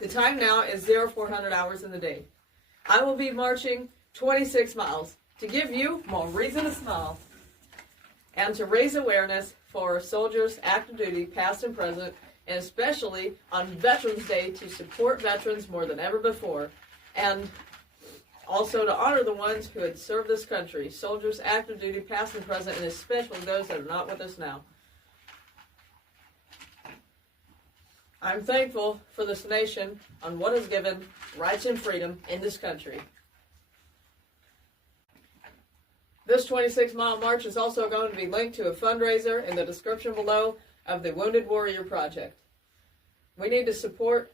The time now is 0400 hours in the day. I will be marching 26 miles to give you more reason to smile and to raise awareness for soldiers active duty, past and present, and especially on Veterans Day to support veterans more than ever before, and also to honor the ones who had served this country, soldiers active duty, past and present, and especially those that are not with us now. I'm thankful for this nation on what is given rights and freedom in this country. This 26-mile march is also going to be linked to a fundraiser in the description below of the Wounded Warrior Project. We need to support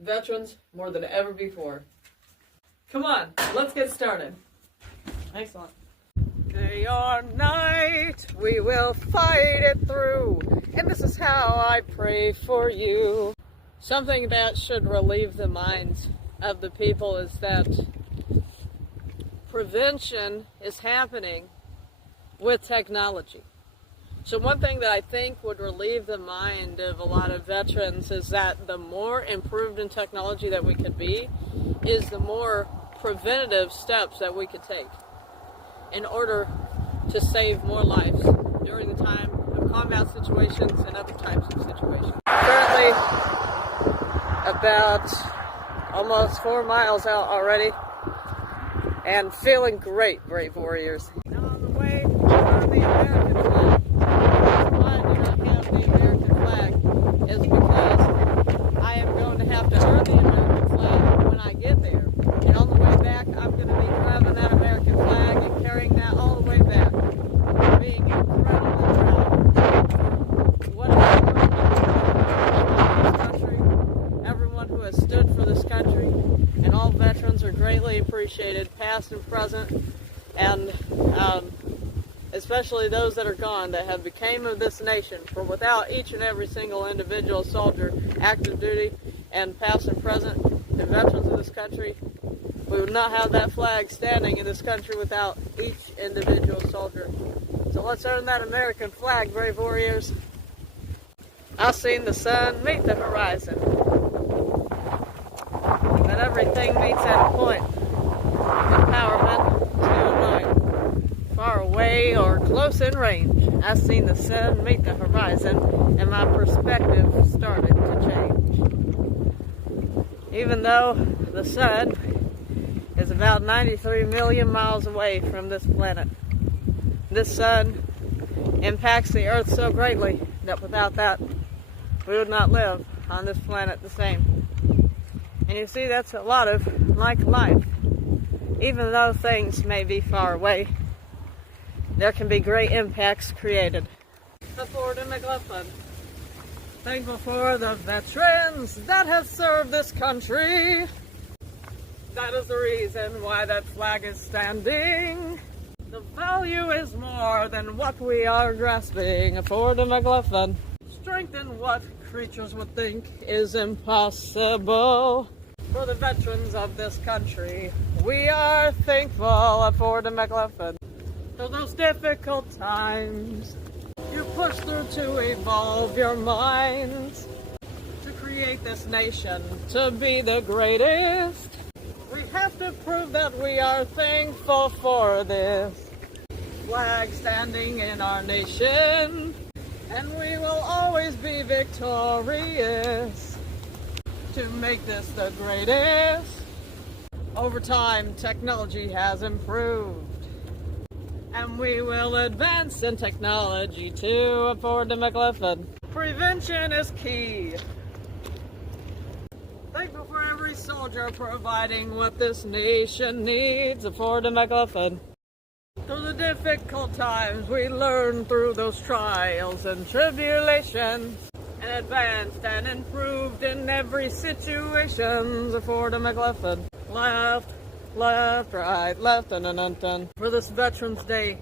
veterans more than ever before. Come on, let's get started. Excellent. Day or night, we will fight it through, and this is how I pray for you. Something that should relieve the minds of the people is that prevention is happening with technology. So one thing that I think would relieve the mind of a lot of veterans is that the more improved in technology that we could be, is the more preventative steps that we could take in order to save more lives during the time of combat situations and other types of situations. Currently about almost 4 miles out already and feeling great, brave warriors. Now on the way, on the American flag. Why I do not have the American flag is because I am going to have to earn the American flag when I get there. And on the way back, I'm going to be grabbing that American flag and carrying that all the way back. Being incredibly proud for what has done in this country, everyone who has stood for this country, and all veterans are greatly appreciated, past and present, and especially those that are gone that have became of this nation. For without each and every single individual soldier, active duty, and past and present, and veterans of this country, we would not have that flag standing in this country without each individual soldier. So let's earn that American flag, brave warriors. I've seen the sun meet the horizon, and that everything meets at a point. Empowerment to anoint. Far away or close in range, I've seen the sun meet the horizon, and my perspective started to change. Even though the sun is about 93 million miles away from this planet, this sun impacts the earth so greatly that without that, we would not live on this planet the same. And you see, that's a lot of like life. Even though things may be far away, there can be great impacts created. The Ford and McLaughlin. Thankful for the veterans that have served this country. That is the reason why that flag is standing. The value is more than what we are grasping. Ford and McLaughlin. Strengthen what creatures would think is impossible. For the veterans of this country, we are thankful for the McLaughlin. For those difficult times, you push through to evolve your minds, to create this nation to be the greatest. We have to prove that we are thankful for this flag standing in our nation, and we will always be victorious to make this the greatest. Over time, technology has improved, and we will advance in technology to afford the McLaughlin. Prevention is key. Thankful for every soldier providing what this nation needs afford the McLaughlin. Through the difficult times, we learn through those trials and tribulations, and advanced and improved in every situation afford the McLaughlin. Left, left, right, left, dun. For this Veterans Day,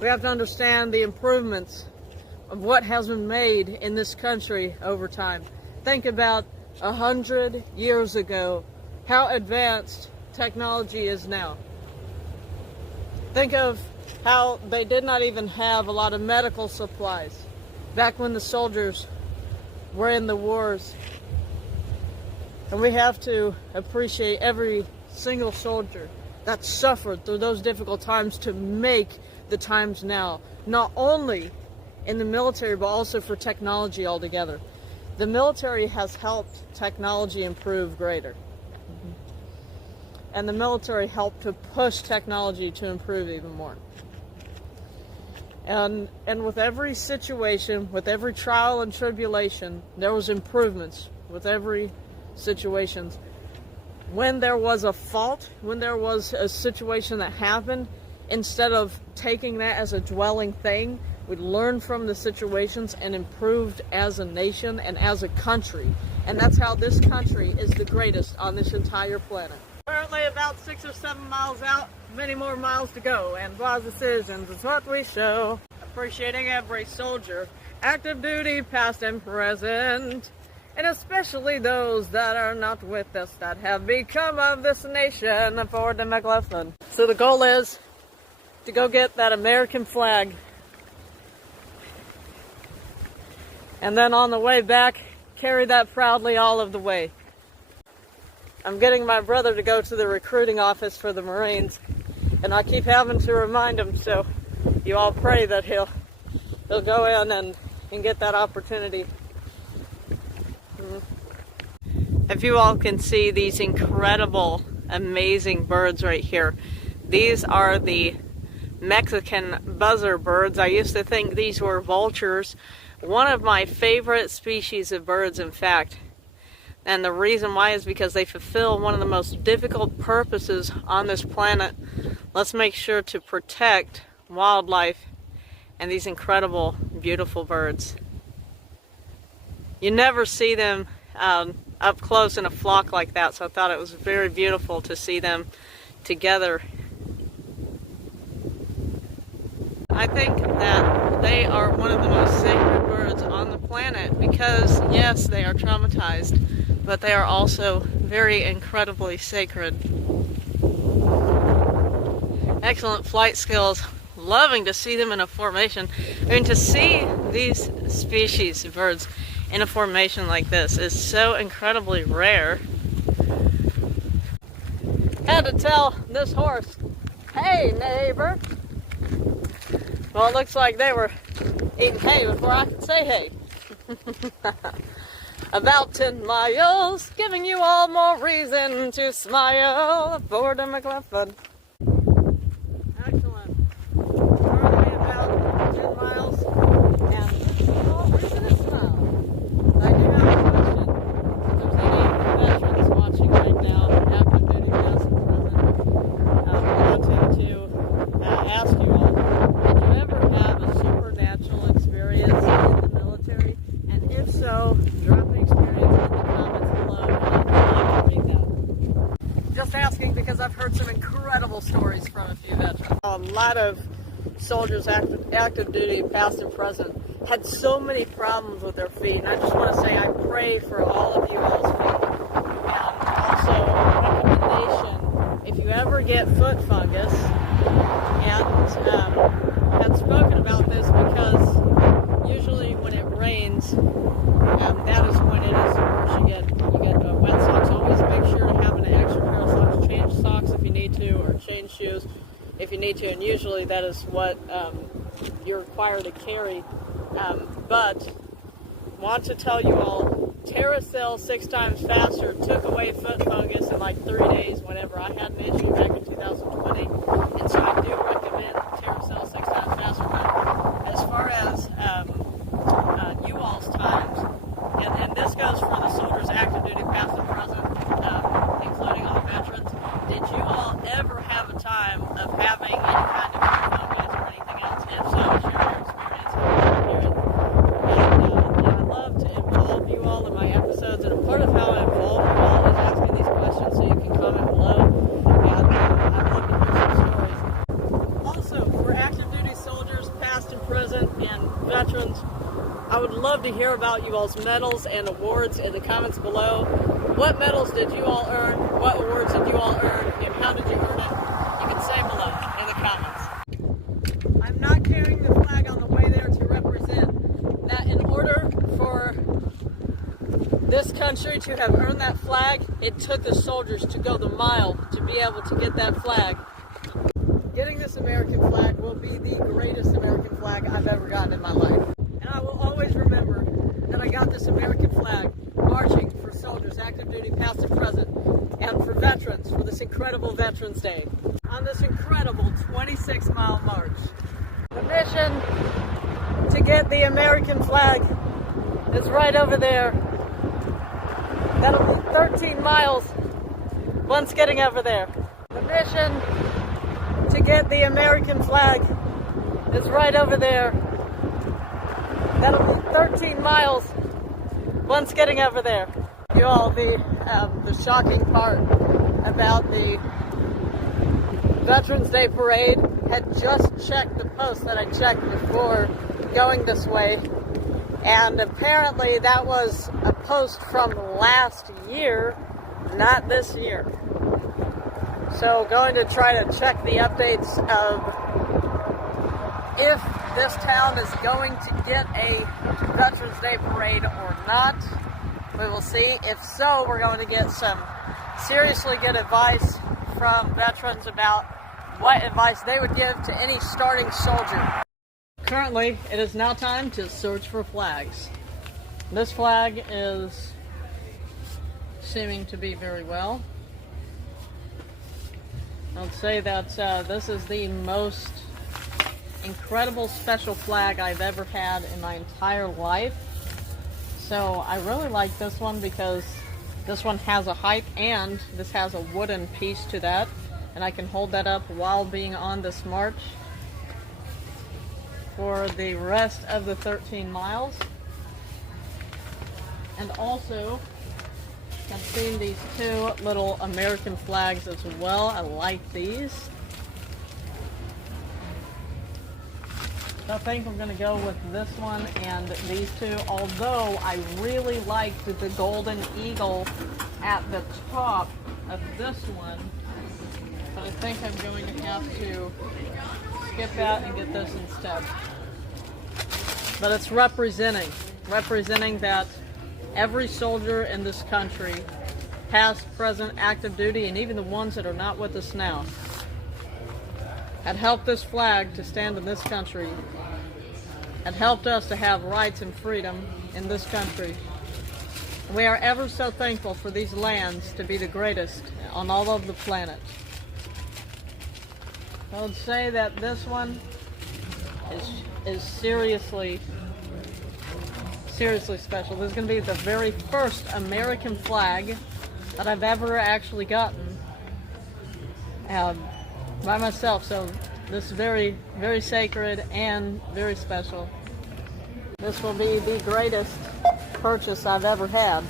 we have to understand the improvements of what has been made in this country over time. Think about 100 years ago, how advanced technology is now. Think of how they did not even have a lot of medical supplies back when the soldiers were in the wars. And we have to appreciate every single soldier that suffered through those difficult times to make the times now, not only in the military but also for technology altogether. The military has helped technology improve greater. And the military helped to push technology to improve even more. And with every situation, with every trial and tribulation, there was improvements with every situation. When there was a fault, when there was a situation that happened, instead of taking that as a dwelling thing, we learned from the situations and improved as a nation and as a country. And that's how this country is the greatest on this entire planet. Currently about 6 or 7 miles out, many more miles to go, and wise decisions is what we show. Appreciating every soldier, active duty, past and present, and especially those that are not with us, that have become of this nation, forward to McLaughlin. So the goal is to go get that American flag, and then on the way back, carry that proudly all of the way. I'm getting my brother to go to the recruiting office for the Marines, and I keep having to remind him, so you all pray that he'll go in and get that opportunity. If you all can see these incredible, amazing birds right here, these are the Mexican buzzer birds. I used to think these were vultures. One of my favorite species of birds, in fact. And the reason why is because they fulfill one of the most difficult purposes on this planet. Let's make sure to protect wildlife and these incredible, beautiful birds. You never see them up close in a flock like that, so I thought it was very beautiful to see them together. I think that they are one of the most sacred birds on the planet because, yes, they are traumatized, but they are also very incredibly sacred. Excellent flight skills. Loving to see them in a formation. I mean, to see these species of birds in a formation like this is so incredibly rare. Had to tell this horse, "Hey, neighbor." Well, it looks like they were eating hay before I could say hey. About 10 miles, giving you all more reason to smile. Forward to McLaughlin. Excellent. Currently about 10 miles, and all reason to smile. I do have a question. If there's any veterans watching right now, active duty, past and present, I wanted to ask you all, did you ever have a supernatural experience in the military? And if so, drop the experience in the comments below, and I'd like to read that. Just asking because I've heard some incredible stories from a few veterans. A lot of soldiers, active duty, past and present, had so many problems with their feet, and I just want to say I pray for all of you all's feet. And also, recommendation, if you ever get foot fungus, and had spoken about this because usually when it rains, that is when it is worse. You get wet socks. Always make sure to have an extra pair of socks. Change socks if you need to, or change shoes if you need to. And usually that is what you're required to carry. But want to tell you all, Terracell 6 times faster took away foot fungus in like 3 days whenever I had an issue back in 2020. And so I do recommend Terracell 6 times faster. But as far as you all's times, and this goes for the soldiers active duty, past and present, including all veterans, did you all ever have a time of having any kind of fungus or anything else? If so, share your experience. And I love to involve you all in my episodes, and a part of how I involve you all is asking these questions, so you can comment below, and I'd love to hear some stories. Also, for active duty soldiers, past and present, and veterans, I would love to hear about you all's medals and awards in the comments below. What medals did you all earn? What awards did you all earn? And how did you earn it? You can say below in the comments. I'm not carrying the flag on the way there to represent that in order for this country to have earned that flag, it took the soldiers to go the mile to be able to get that flag. Getting this American flag will be the greatest American flag I've ever gotten in my life. And I will always remember that I got this American flag marching for soldiers, active duty, past and present, and for veterans, for this incredible Veterans Day, on this incredible 26-mile march. The mission to get the American flag is right over there. That'll be 13 miles once getting over there. The mission to get the American flag is right over there. That'll be 13 miles once getting over there. You all, the shocking part about the Veterans Day parade, had just checked the post that I checked before going this way, and apparently that was a post from last year, not this year. So going to try to check the updates of if this town is going to get a Veterans Day parade or not. We will see. If so, we're going to get some seriously good advice from veterans about what advice they would give to any starting soldier. Currently, it is now time to search for flags. This flag is seeming to be very well. I'll say that this is the most incredible special flag I've ever had in my entire life. So I really like this one because this one has a height and this has a wooden piece to that, and I can hold that up while being on this march for the rest of the 13 miles. And also, I've seen these two little American flags as well. I like these. I think I'm going to go with this one and these two, although I really liked the golden eagle at the top of this one. But I think I'm going to have to skip that and get this instead. But it's representing that every soldier in this country, past, present, active duty, and even the ones that are not with us now, had helped this flag to stand in this country, had helped us to have rights and freedom in this country. We are ever so thankful for these lands to be the greatest on all of the planet. I would say that this one is seriously special. This is going to be the very first American flag that I've ever actually gotten by myself. So this is very, very sacred and very special. This will be the greatest purchase I've ever had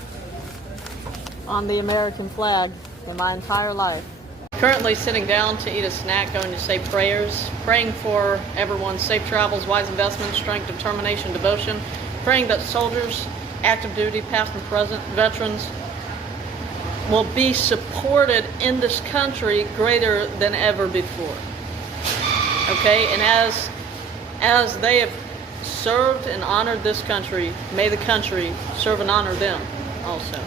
on the American flag in my entire life. Currently sitting down to eat a snack, going to say prayers, praying for everyone's safe travels, wise investments, strength, determination, devotion, praying that soldiers, active duty, past and present, veterans, will be supported in this country greater than ever before. Okay, and as they have served and honored this country, may the country serve and honor them also.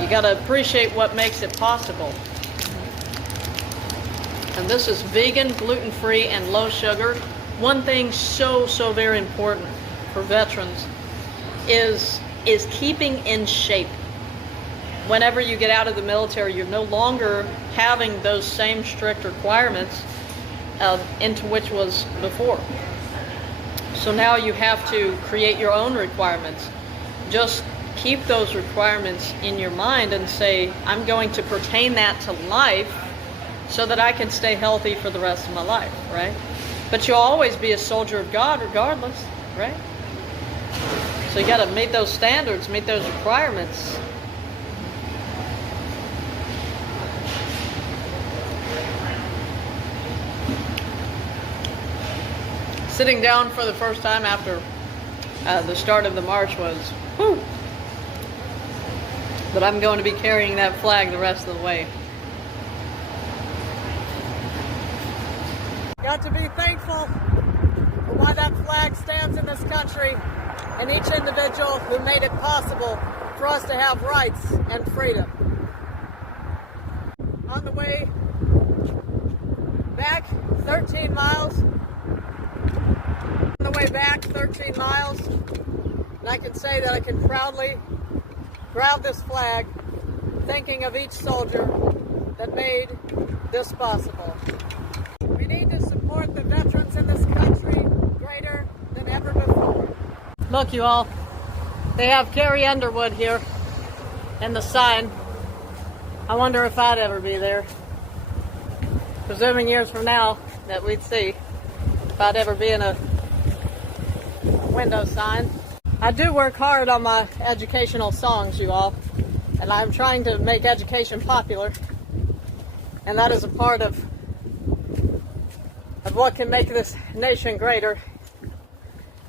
You got to appreciate what makes it possible. And this is vegan, gluten-free, and low sugar. One thing so very important for veterans is keeping in shape. Whenever you get out of the military, you're no longer having those same strict requirements into which was before. So now you have to create your own requirements. Just keep those requirements in your mind and say, I'm going to pertain that to life so that I can stay healthy for the rest of my life, right? But you'll always be a soldier of God regardless, right? So you got to meet those standards, meet those requirements. Sitting down for the first time after the start of the march was, whew. But I'm going to be carrying that flag the rest of the way. Got to be thankful for why that flag stands in this country. and each individual who made it possible for us to have rights and freedom. On the way back 13 miles, and I can say that I can proudly grab this flag, thinking of each soldier that made this possible. We need to support the veterans in this country greater than ever before. Look, you all, they have Carrie Underwood here and the sign. I wonder if I'd ever be there. Presuming years from now that we'd see if I'd ever be in a window sign. I do work hard on my educational songs, you all, and I'm trying to make education popular, and that is a part of what can make this nation greater.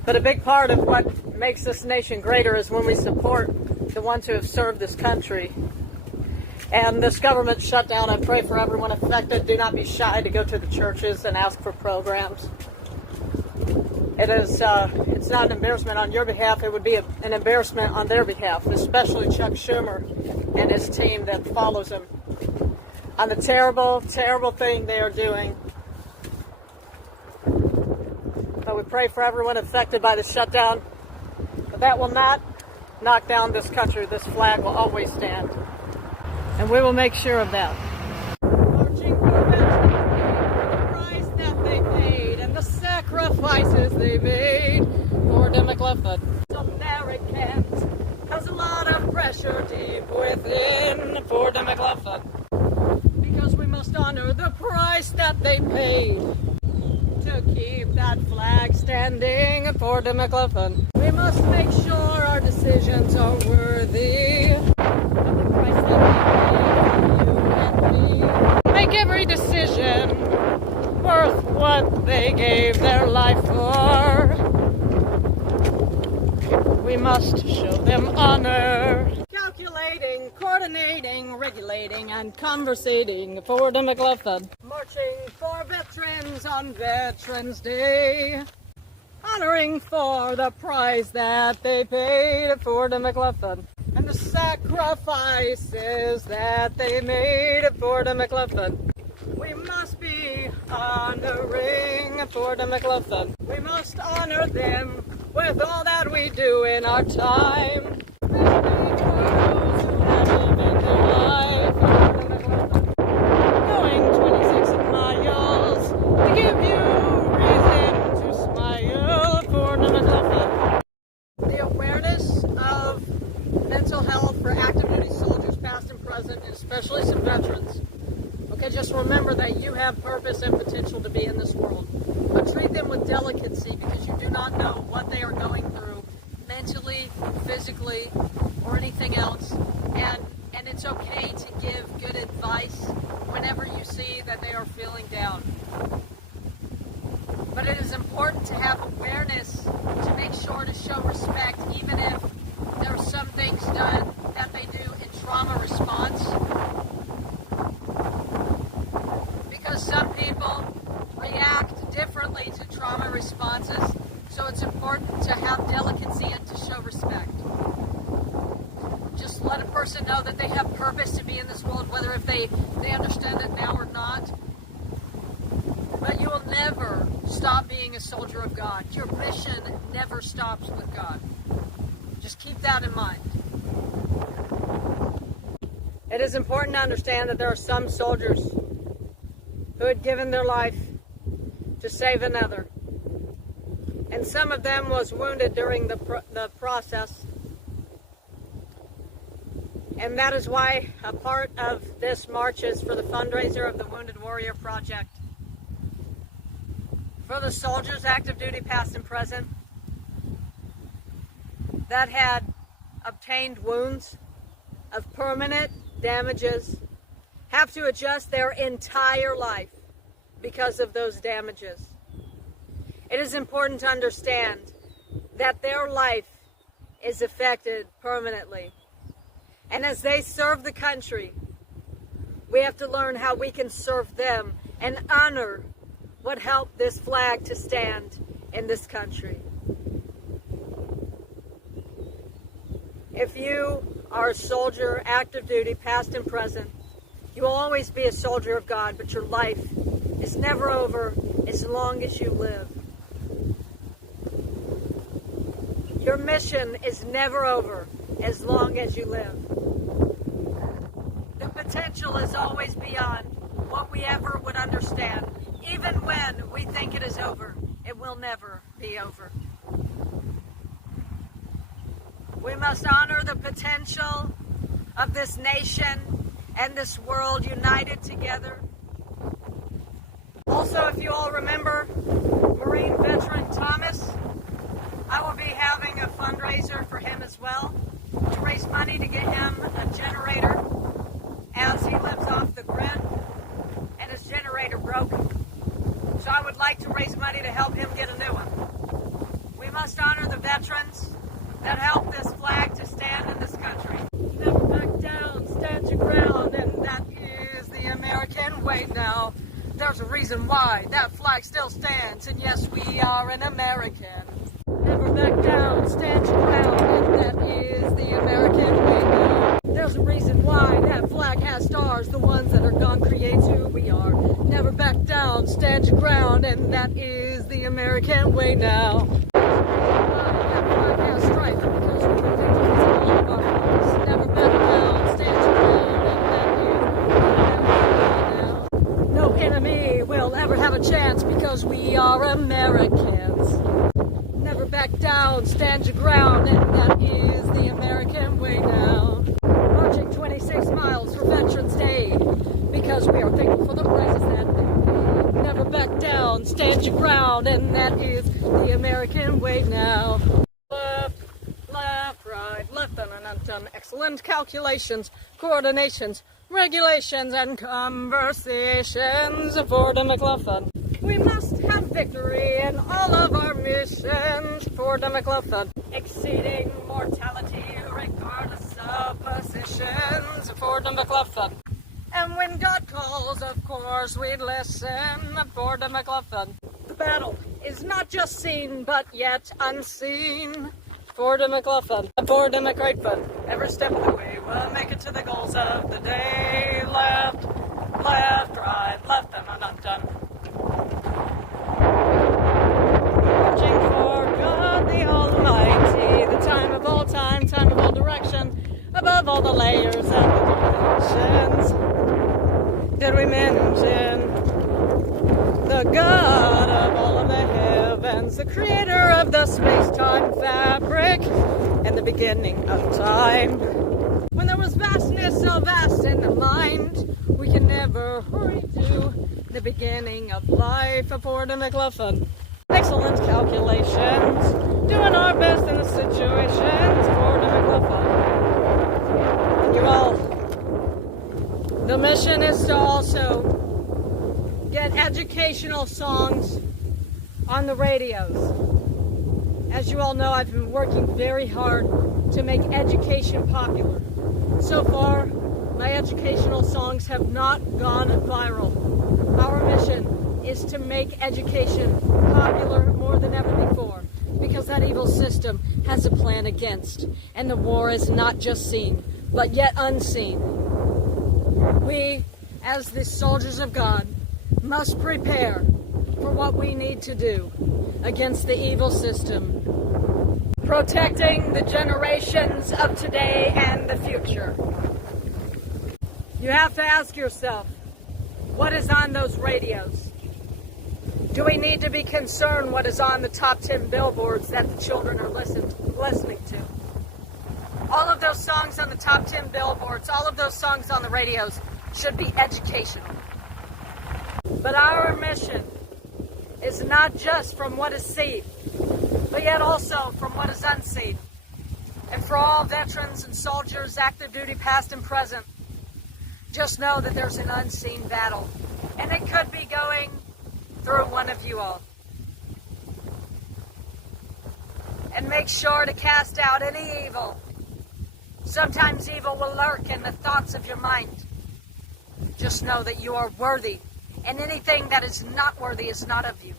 But a big part of what makes this nation greater is when we support the ones who have served this country. And this government shutdown, I pray for everyone affected. Do not be shy to go to the churches and ask for programs. It's not an embarrassment on your behalf. It would be an embarrassment on their behalf, especially Chuck Schumer and his team that follows him on the terrible, terrible thing they are doing. But we pray for everyone affected by the shutdown. But that will not knock down this country. This flag will always stand. And we will make sure of that. Marching for veterans, the price that they paid and the sacrifices they made for Dem McLaughlin. Americans has a lot of pressure deep within for Dem McLaughlin. Because we must honor the price that they paid to keep that flag standing for Dem McLaughlin. We must make sure our decisions are worthy of the price that they paid, you and me. Make every decision worth what they gave their life for. We must show them honor. Calculating, coordinating, regulating, and conversating for Dem McLaughlin. Marching for veterans on Veterans Day. Honoring for the price that they paid for Dem McLaughlin. And the sacrifices that they made for Dem McLaughlin. We must be honoring for Dem McLaughlin. We must honor them with all that we do in our time. Going 26 miles to give you reason to smile for Dem McLaughlin. The awareness of mental health for active duty soldiers, past and present, and especially some veterans. Okay, just remember that you have purpose and potential to be in this world. But treat them with delicacy because you do not know what they are going through mentally, physically, or anything else. And it's okay to give good advice whenever you see that they are feeling down. But it is important to have awareness to make sure to show respect even if there are some things done that they do in trauma response. Because some people react differently to trauma responses, so it's important to have delicacy and to show respect. Just let a person know that they have purpose to be in this world, whether if they understand it now or not. But you will never stop being a soldier of God. Your mission never stops with God. Just keep that in mind. It is important to understand that there are some soldiers who had given their life to save another. And some of them was wounded during the process. And that is why a part of this march is for the fundraiser of the Wounded Warrior Project. For the soldiers, active duty, past and present, that had obtained wounds of permanent damages, have to adjust their entire life because of those damages. It is important to understand that their life is affected permanently. And as they serve the country, we have to learn how we can serve them and honor what helped this flag to stand in this country. If you are a soldier, active duty, past and present, you will always be a soldier of God, but your life is never over as long as you live. Your mission is never over as long as you live. The potential is always beyond what we ever would understand. Even when we think it is over, it will never be over. We must honor the potential of this nation and this world united together. Also, if you all remember Marine veteran Thomas, I will be having a fundraiser for him as well to raise money to get him a generator as he lives off the grid and his generator broke. So I would like to raise money to help him get a new one. We must honor the veterans that helped this flag to stand in this country. Never back down, stand your ground, and that is the American way now. There's a reason why that flag still stands, and yes, we are an American. Never back down, stand your ground, and that is the American way now. There's a reason why that flag has stars, the ones that are gone create who we are. Never back down, stand your ground, and that is the American way now. That flag has stripes because we protect all of our hearts. Never back down, stand your ground, and that is the American way now. No enemy will ever have a chance because we are Americans. Never back down, stand your ground, and that is the American way now. Marching 26 miles for Veterans Day because we are thankful for the prices that they pay. Never back down, stand your ground, and that is the American way now. Left, left, right, left, done, excellent calculations, coordinations, regulations, and conversations for the McLaughlin. We must have victory in all of our missions for the McLaughlin. Exceeding mortality regardless of positions for the McLaughlin. And when God calls, of course, we listen for the McLaughlin. The battle is not just seen, but yet unseen for the McLaughlin. For the McRightfoot. Every step of the way we'll make it to the goals of the day. Left, left, right, left, done. Marching for God the Almighty, the time of all time, time of all direction, above all the layers and the dimensions. Did we mention the God of all of the heavens, the creator of the space-time fabric, and the beginning of time? When there was vastness so vast in the mind, we can never hurry to the beginning of life aboard the McLaughlin. Excellent calculations, doing our best in the situations for the McLaughlin. And you all, the mission is to also get educational songs on the radios. As you all know, I've been working very hard to make education popular. So far, my educational songs have not gone viral. Our mission is to make education popular more than ever before, because that evil system has a plan against, and the war is not just seen, but yet unseen. We, as the soldiers of God, must prepare for what we need to do against the evil system, protecting the generations of today and the future. You have to ask yourself, what is on those radios? Do we need to be concerned what is on the top 10 billboards that the children are listening to? All of those songs on the top 10 billboards, all of those songs on the radios should be educational. But our mission is not just from what is seen, but yet also from what is unseen. And for all veterans and soldiers, active duty, past and present, just know that there's an unseen battle, and it could be going through one of you all. And make sure to cast out any evil. Sometimes evil will lurk in the thoughts of your mind. Just know that you are worthy, and anything that is not worthy is not of you.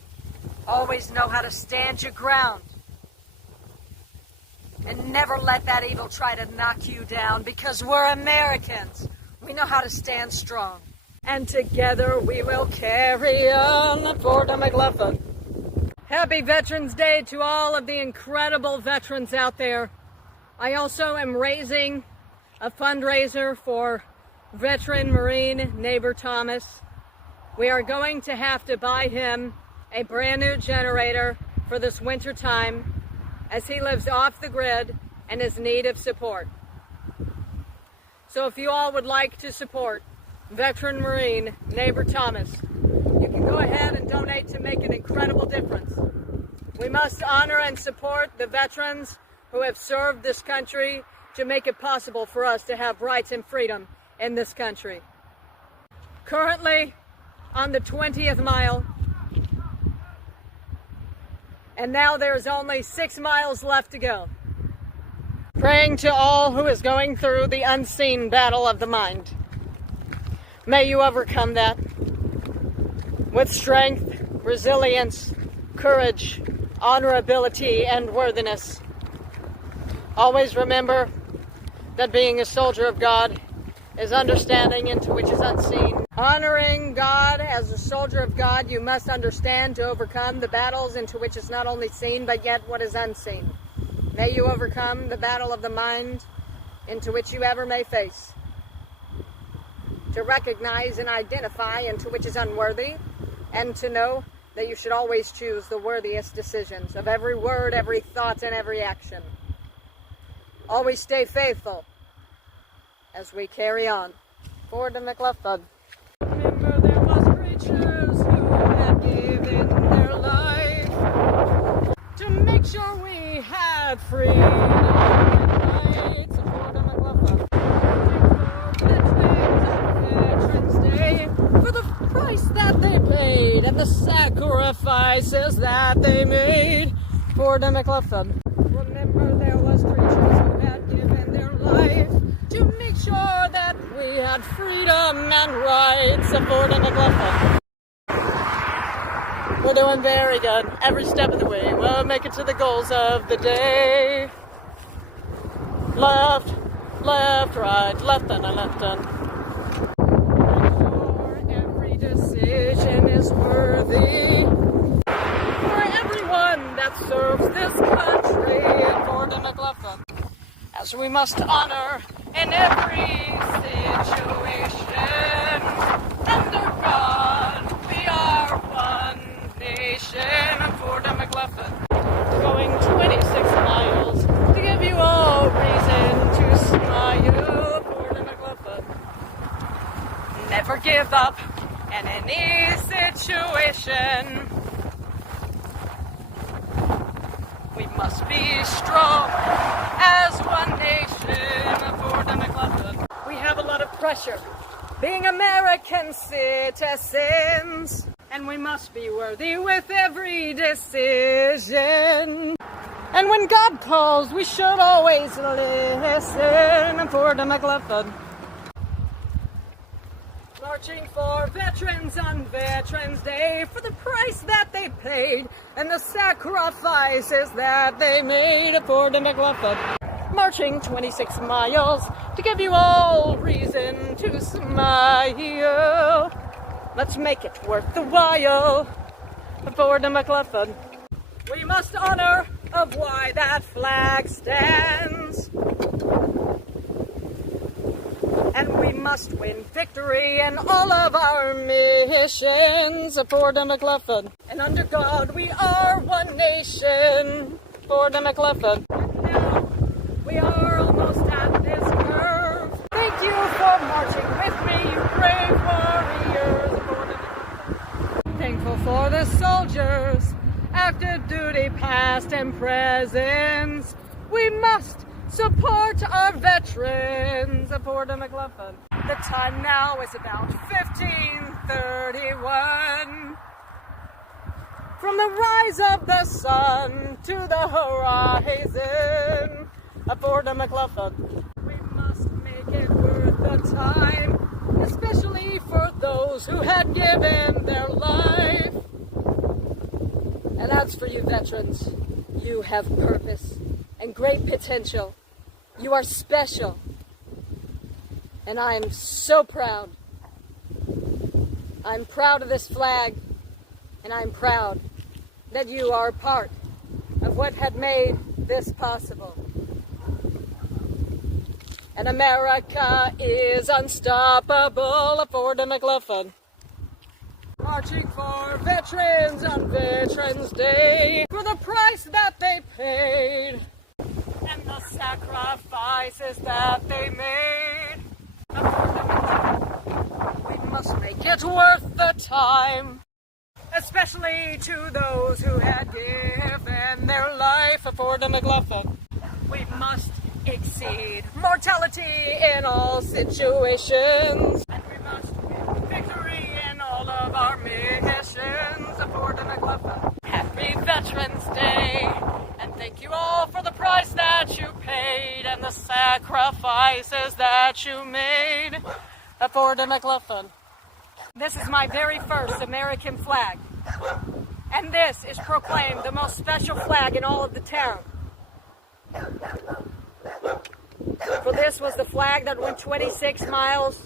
Always know how to stand your ground And never let that evil try to knock you down, because we're Americans. We know how to stand strong. And together we will carry on for the McLaughlin. Happy Veterans Day to all of the incredible veterans out there. I also am raising a fundraiser for veteran Marine neighbor Thomas. We are going to have to buy him a brand new generator for this winter time, as he lives off the grid and is in need of support. So if you all would like to support veteran Marine neighbor Thomas, you can go ahead and donate to make an incredible difference. We must honor and support the veterans who have served this country to make it possible for us to have rights and freedom in this country. Currently on the 20th mile, and now there's only 6 miles left to go. Praying to all who is going through the unseen battle of the mind. May you overcome that with strength, resilience, courage, honorability, and worthiness. Always remember that being a soldier of God is understanding into which is unseen. Honoring God as a soldier of God, you must understand to overcome the battles into which is not only seen, but yet what is unseen. May you overcome the battle of the mind into which you ever may face. To recognize and identify into which is unworthy, and to know that you should always choose the worthiest decisions of every word, every thought, and every action. Always stay faithful as we carry on. Forward to McLaughlin. Remember there was creatures who had given their life to make sure we had freedom and rights. Forward to McLaughlin. Veterans Day, for the price that they paid and the sacrifices that they made. Forward to McLaughlin. Remember there was creatures who had given their life to make sure that we had freedom and rights. Aboard the McLaughlin. We're doing very good every step of the way. We'll make it to the goals of the day. Left, left, right, left and a left and. Make sure every decision is worthy for everyone that serves this country. Aboard the McLaughlin. As we must honor in every situation. Under God, we are one nation. For the McLaughlin. Going 26 miles to give you all reason to smile. For the McLaughlin. Never give up in any situation. We must be strong as one nation. For the McLaughlin. We have a lot of pressure being American citizens, and we must be worthy with every decision. And when God calls, we should always listen. For the McLaughlin. Marching for veterans on Veterans Day, for the price that they paid and the sacrifices that they made. For the McLaughlin. Marching 26 miles to give you all reason to smile. Let's make it worth the while. For the McLaughlin. We must honor of why that flag stands. And we must win victory in all of our missions. For the McLaughlin. And under God we are one nation. For the McLaughlin. And now we are almost at this curve. Thank you for marching with me, you brave warriors. For the McLaughlin. Thankful for the soldiers, active duty past and present. We must support our veterans. For the McLaughlin. The time now is about 15:31. From the rise of the sun to the horizon. For the McLaughlin. We must make it worth the time, especially for those who had given their life. And as for you veterans, you have purpose, and and great potential. You are special. And I am so proud. I'm proud of this flag, and I'm proud that you are a part of what had made this possible. And America is unstoppable. Ford and McLaughlin. Marching for veterans on Veterans Day, for the price that they paid and the sacrifices that they made. We must make it worth the time, especially to those who had given their life for the McLaughlin. We must exceed mortality in all situations, and we must win victory in all of our missions for the McLaughlin. Happy Veterans Day, and thank you all for the price that you paid and the sacrifices that you made for the McLaughlin. This is my very first American flag, and this is proclaimed the most special flag in all of the town. For this was the flag that went 26 miles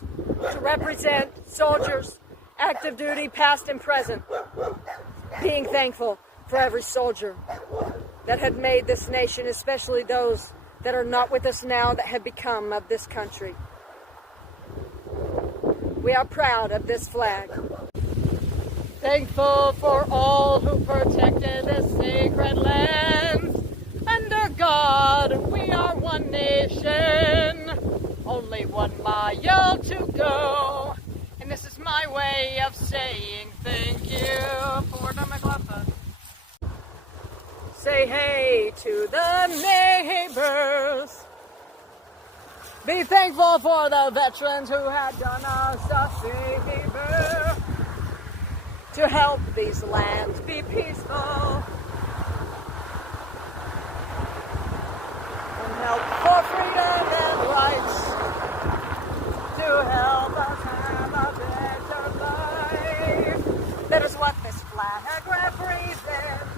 to represent soldiers, active duty, past and present, being thankful for every soldier that had made this nation, especially those that are not with us now that have become of this country. We are proud of this flag. Thankful for all who protected this sacred land. Under God, we are one nation, only 1 mile to go. And this is my way of saying thank you for the McLaughlin. Say hey to the neighbors. Be thankful for the veterans who had done us a favor to help these lands be peaceful and help for freedom and rights, to help us have a better life. That is what this flag represents.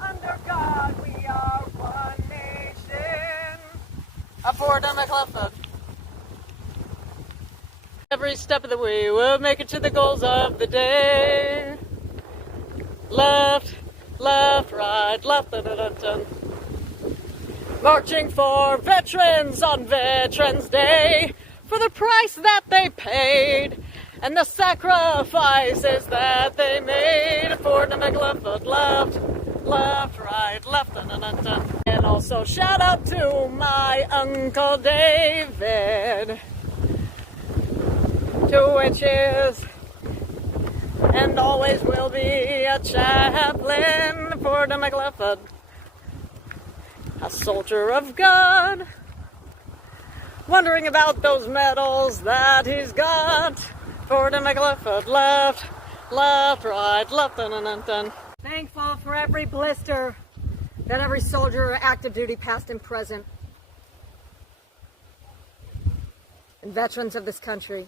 Under God, we are one nation. For the McLaughlin. Every step of the way, we'll make it to the goals of the day. Left, left, right, left, dun, dun, dun, dun. Marching for veterans on Veterans Day, for the price that they paid and the sacrifices that they made for the McLaughlin. Left, left, right, left, dun, dun, dun, dun. And also shout out to my Uncle David, 2 inches, and always will be a chaplain for the McLaughlin. A soldier of God, wondering about those medals that he's got for the McLaughlin. Left, left, right, left, dun, dun, dun, dun. Thankful for every blister that every soldier, active duty, past and present, and veterans of this country.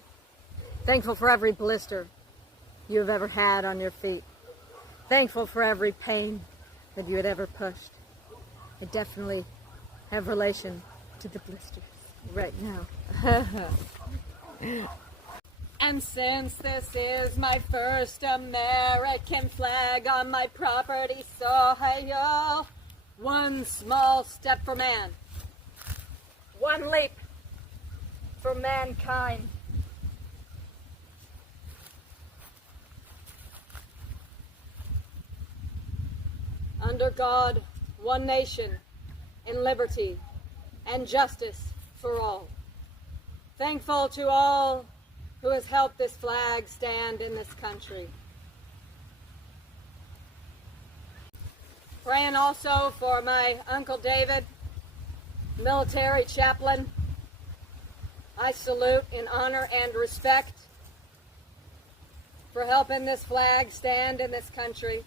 Thankful for every blister you have ever had on your feet. Thankful for every pain that you had ever pushed. I definitely have relation to the blisters right now. And since this is my first American flag on my property soil, one small step for man, one leap for mankind. Under God, one nation, in liberty and justice for all. Thankful to all who has helped this flag stand in this country. Praying also for my Uncle David, military chaplain. I salute in honor and respect for helping this flag stand in this country.